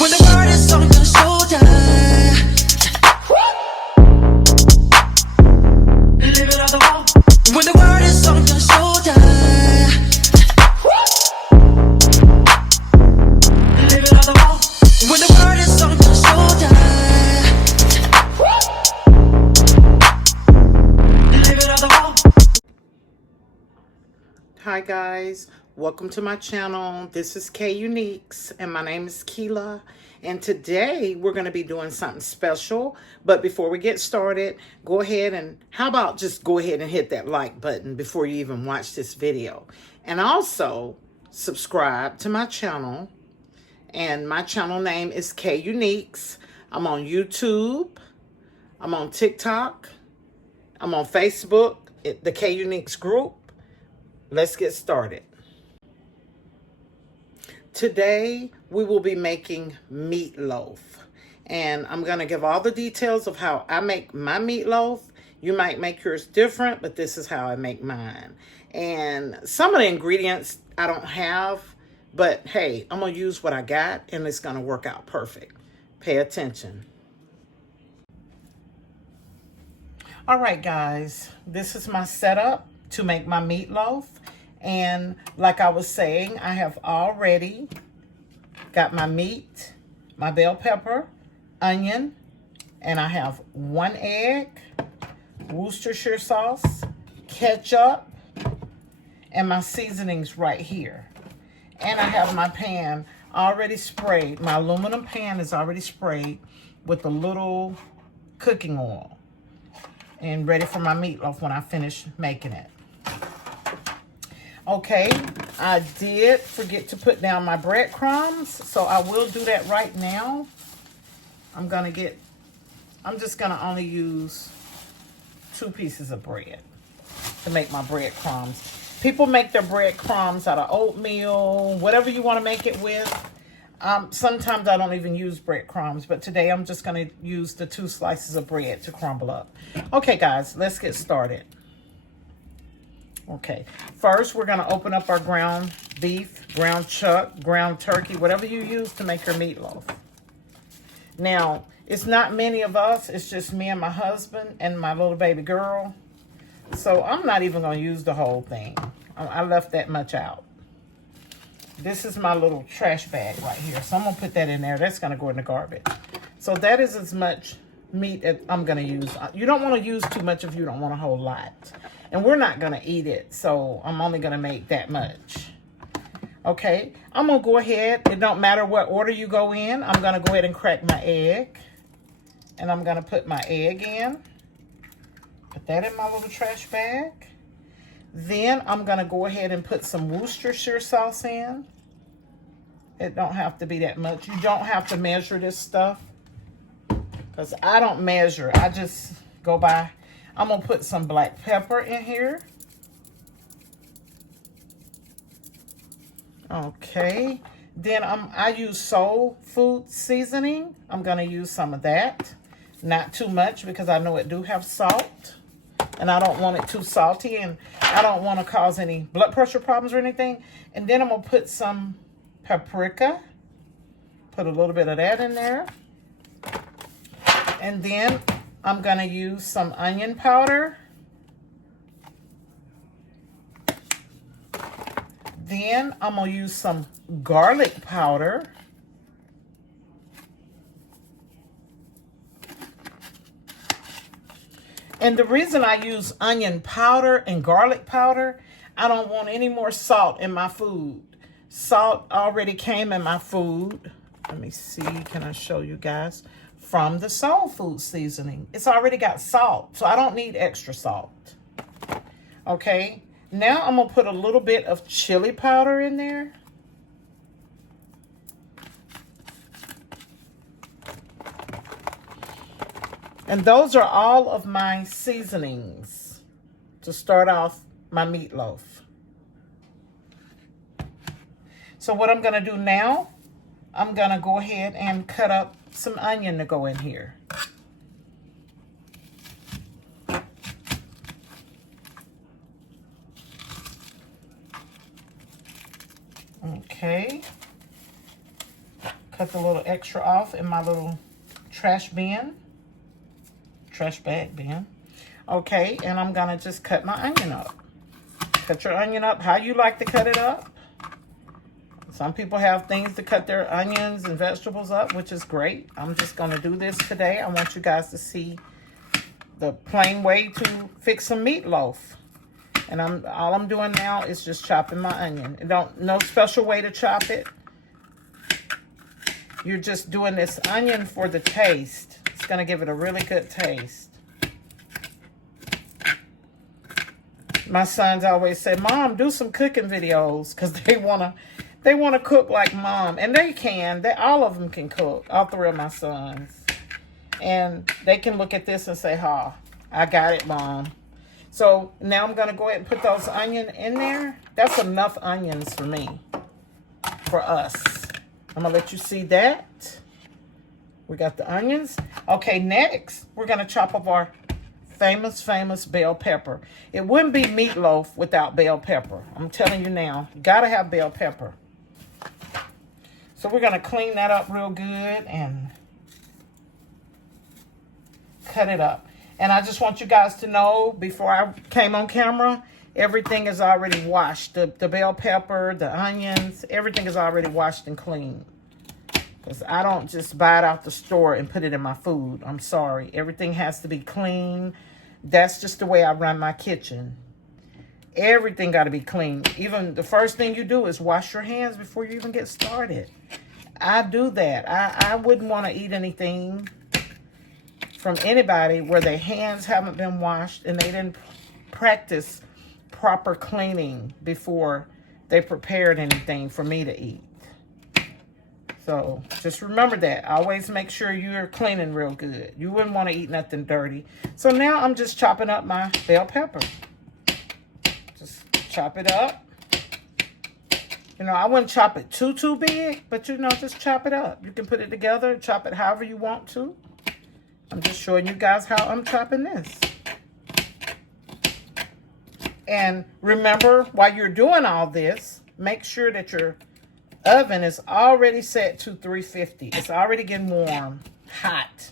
When the world is on your shoulder, live it on the wall. When the world is on your shoulder, live it on the wall. When the world is on your shoulder, live it on the wall. Hi guys, welcome to my channel. This is K Uniques and my name is Keela, and today we're going to be doing something special. But before we get started, go ahead and how about just go ahead and hit that like button before you even watch this video, and also subscribe to my channel. And my channel name is K Uniques. I'm on YouTube, I'm on TikTok, I'm on Facebook, the K Uniques group. Let's get started. Today, we will be making meatloaf. And I'm going to give all the details of how I make my meatloaf. You might make yours different, but this is how I make mine. And some of the ingredients I don't have, but hey, I'm going to use what I got and it's going to work out perfect. Pay attention. All right, guys, this is my setup to make my meatloaf. And like I was saying, I have already got my meat, my bell pepper, onion, and I have 1 egg, Worcestershire sauce, ketchup, and my seasonings right here. And I have my pan already sprayed. My aluminum pan is already sprayed with a little cooking oil and ready for my meatloaf when I finish making it. Okay, I did forget to put down my breadcrumbs, so I will do that right now. I'm just gonna only use 2 pieces of bread to make my breadcrumbs. People make their breadcrumbs out of oatmeal, whatever you want to make it with. Sometimes I don't even use breadcrumbs, but today I'm just gonna use the 2 slices of bread to crumble up. Okay, guys, let's get started. Okay, first we're going to open up our ground beef, ground chuck, ground turkey, whatever you use to make your meatloaf. Now, it's not many of us. It's just me and my husband and my little baby girl. So I'm not even going to use the whole thing. I left that much out. This is my little trash bag right here. So I'm going to put that in there. That's going to go in the garbage. So that is as much meat as I'm going to use. You don't want to use too much if you don't want a whole lot. And we're not going to eat it, so I'm only going to make that much. Okay, I'm going to go ahead. It don't matter what order you go in. I'm going to go ahead and crack my egg. And I'm going to put my egg in. Put that in my little trash bag. Then I'm going to go ahead and put some Worcestershire sauce in. It don't have to be that much. You don't have to measure this stuff, because I don't measure. I just go by. I'm going to put some black pepper in here. Okay. Then I use soul food seasoning. I'm going to use some of that. Not too much, because I know it do have salt. And I don't want it too salty. And I don't want to cause any blood pressure problems or anything. And then I'm going to put some paprika. Put a little bit of that in there. And then I'm going to use some onion powder. Then I'm going to use some garlic powder. And the reason I use onion powder and garlic powder, I don't want any more salt in my food. Salt already came in my food. Let me see, can I show you guys? From the soul food seasoning. It's already got salt, so I don't need extra salt. Okay, now I'm going to put a little bit of chili powder in there. And those are all of my seasonings to start off my meatloaf. So what I'm going to do now, I'm going to go ahead and cut up some onion to go in here. Okay. cut the little extra off in my little trash bag bin. Okay, and I'm gonna just cut my onion up. Cut your onion up how you like to cut it up. Some people have things to cut their onions and vegetables up, which is great. I'm just gonna do this today. I want you guys to see the plain way to fix some meatloaf. And all I'm doing now is just chopping my onion. No special way to chop it. You're just doing this onion for the taste. It's gonna give it a really good taste. My sons always say, Mom, do some cooking videos, because they wanna cook like Mom. And they can. All of them can cook. All three of my sons. And they can look at this and say, I got it, Mom. So now I'm going to go ahead and put those onions in there. That's enough onions for me, for us. I'm going to let you see that. We got the onions. Okay, next, we're going to chop up our famous bell pepper. It wouldn't be meatloaf without bell pepper. I'm telling you now, you got to have bell pepper. So we're going to clean that up real good and cut it up. And I just want you guys to know, before I came on camera, everything is already washed. The bell pepper, the onions, everything is already washed and clean. Because I don't just buy it out the store and put it in my food. I'm sorry. Everything has to be clean. That's just the way I run my kitchen. Everything got to be clean. Even the first thing you do is wash your hands before you even get started. I do that. I wouldn't want to eat anything from anybody where their hands haven't been washed and they didn't practice proper cleaning before they prepared anything for me to eat. So just remember that. Always make sure you're cleaning real good. You wouldn't want to eat nothing dirty. So now I'm just chopping up my bell pepper. Just chop it up. You know, I wouldn't chop it too big, but you know, just chop it up. You can put it together, chop it however you want to. I'm just showing you guys how I'm chopping this. And remember, while you're doing all this, make sure that your oven is already set to 350. It's already getting warm, hot.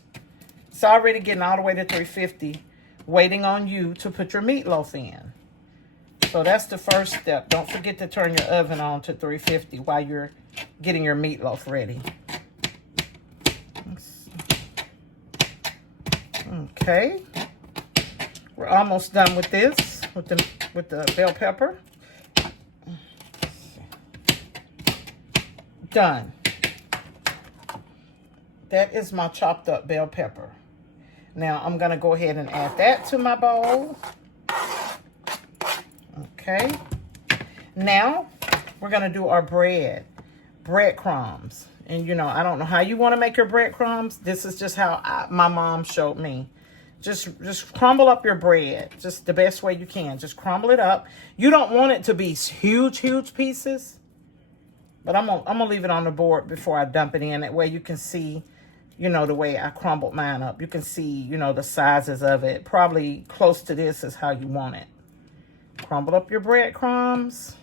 It's already getting all the way to 350, waiting on you to put your meatloaf in. So that's the first step. Don't forget to turn your oven on to 350 while you're getting your meatloaf ready. Okay, we're almost done with this, with the bell pepper. Done. That is my chopped up bell pepper. Now I'm gonna go ahead and add that to my bowl. Okay. Now we're gonna do our breadcrumbs. And, you know, I don't know how you want to make your breadcrumbs. This is just how my mom showed me. Just crumble up your bread. Just the best way you can. Just crumble it up. You don't want it to be huge pieces. But I'm gonna leave it on the board before I dump it in. That way you can see, you know, the way I crumbled mine up. You can see, you know, the sizes of it. Probably close to this is how you want it. Crumble up your breadcrumbs.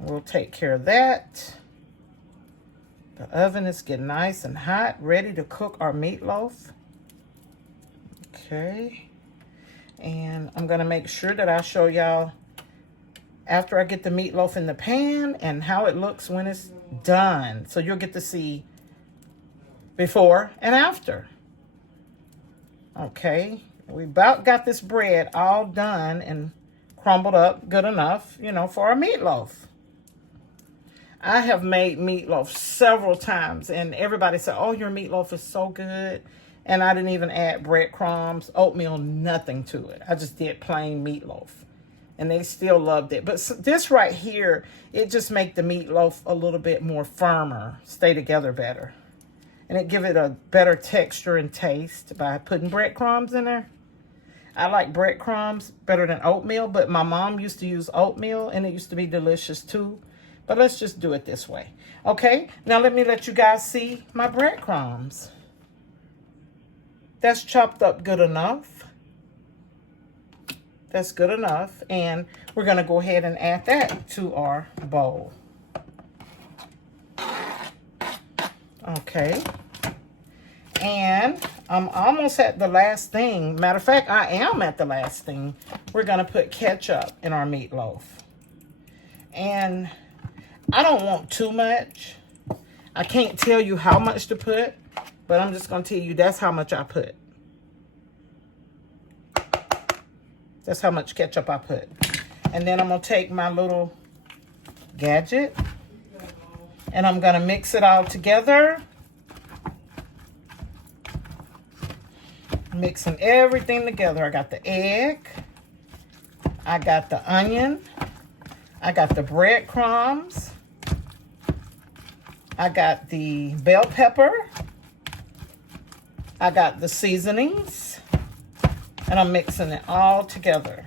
We'll take care of that. The oven is getting nice and hot, ready to cook our meatloaf. Okay. And I'm going to make sure that I show y'all after I get the meatloaf in the pan and how it looks when it's done. So you'll get to see before and after. Okay. We about got this bread all done and crumbled up good enough, you know, for our meatloaf. I have made meatloaf several times, and everybody said, oh, your meatloaf is so good. And I didn't even add breadcrumbs, oatmeal, nothing to it. I just did plain meatloaf, and they still loved it. But this right here, it just make the meatloaf a little bit more firmer, stay together better. And it give it a better texture and taste by putting breadcrumbs in there. I like breadcrumbs better than oatmeal, but my mom used to use oatmeal, and it used to be delicious too. But let's just do it this way. Okay, now let me let you guys see my breadcrumbs. That's chopped up good enough. That's good enough. And we're going to go ahead and add that to our bowl. Okay. And I'm almost at the last thing. Matter of fact, I am at the last thing. We're going to put ketchup in our meatloaf. And I don't want too much. I can't tell you how much to put, but I'm just going to tell you that's how much I put. That's how much ketchup I put. And then I'm going to take my little gadget and I'm going to mix it all together. Mixing everything together. I got the egg. I got the onion. I got the breadcrumbs. I got the bell pepper. I got the seasonings. And I'm mixing it all together.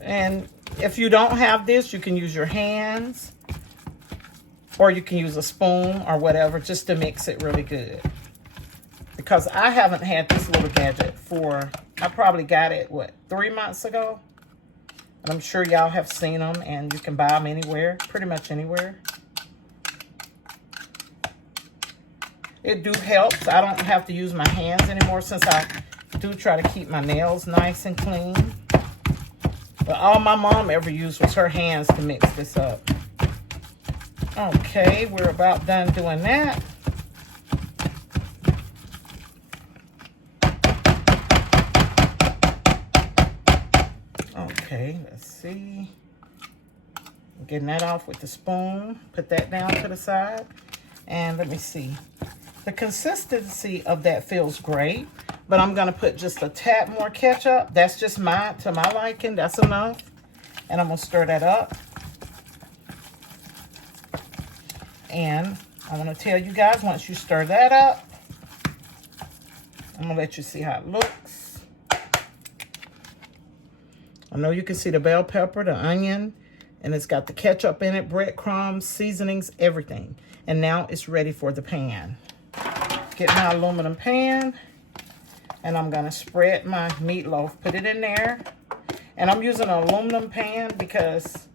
And if you don't have this, you can use your hands. Or you can use a spoon or whatever just to mix it really good. Because I haven't had this little gadget for, I probably got it, 3 months ago? And I'm sure y'all have seen them and you can buy them anywhere, pretty much anywhere. It do helps. I don't have to use my hands anymore since I do try to keep my nails nice and clean. But all my mom ever used was her hands to mix this up. Okay, we're about done doing that. Okay, let's see. I'm getting that off with the spoon. Put that down to the side. And let me see. The consistency of that feels great, but I'm going to put just a tad more ketchup. That's just to my liking. That's enough. And I'm going to stir that up. And I want to tell you guys, once you stir that up, I'm going to let you see how it looks. I know you can see the bell pepper, the onion, and it's got the ketchup in it, breadcrumbs, seasonings, everything. And now it's ready for the pan. Get my aluminum pan, and I'm going to spread my meatloaf, put it in there. And I'm using an aluminum pan because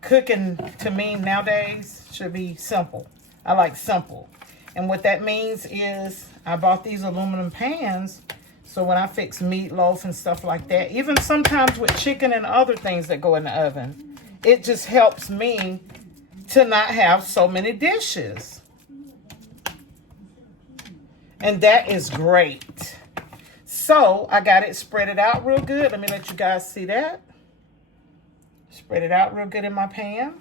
cooking, to me, nowadays should be simple. I like simple. And what that means is I bought these aluminum pans so when I fix meatloaf and stuff like that, even sometimes with chicken and other things that go in the oven, it just helps me to not have so many dishes. And that is great. So I got it spread it out real good. Let me let you guys see that. Spread it out real good in my pan.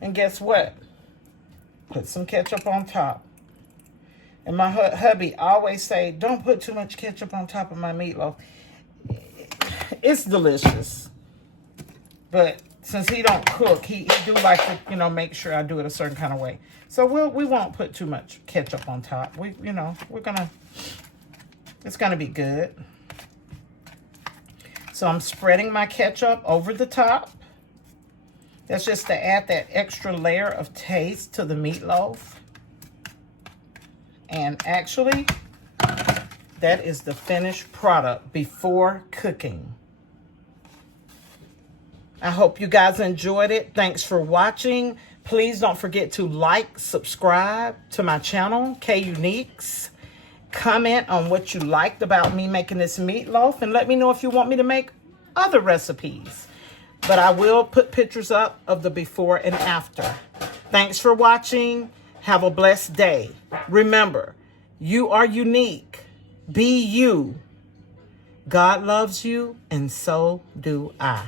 And guess what? Put some ketchup on top. And my hubby always say, don't put too much ketchup on top of my meatloaf. It's delicious. But since he don't cook, he do like to, you know, make sure I do it a certain kind of way. So we won't put too much ketchup on top. It's gonna be good. So I'm spreading my ketchup over the top. That's just to add that extra layer of taste to the meatloaf. And actually, that is the finished product before cooking. I hope you guys enjoyed it. Thanks for watching. Please don't forget to like, subscribe to my channel, K Uniques. Comment on what you liked about me making this meatloaf and let me know if you want me to make other recipes. But I will put pictures up of the before and after. Thanks for watching. Have a blessed day. Remember, you are unique. Be you. God loves you, and so do I.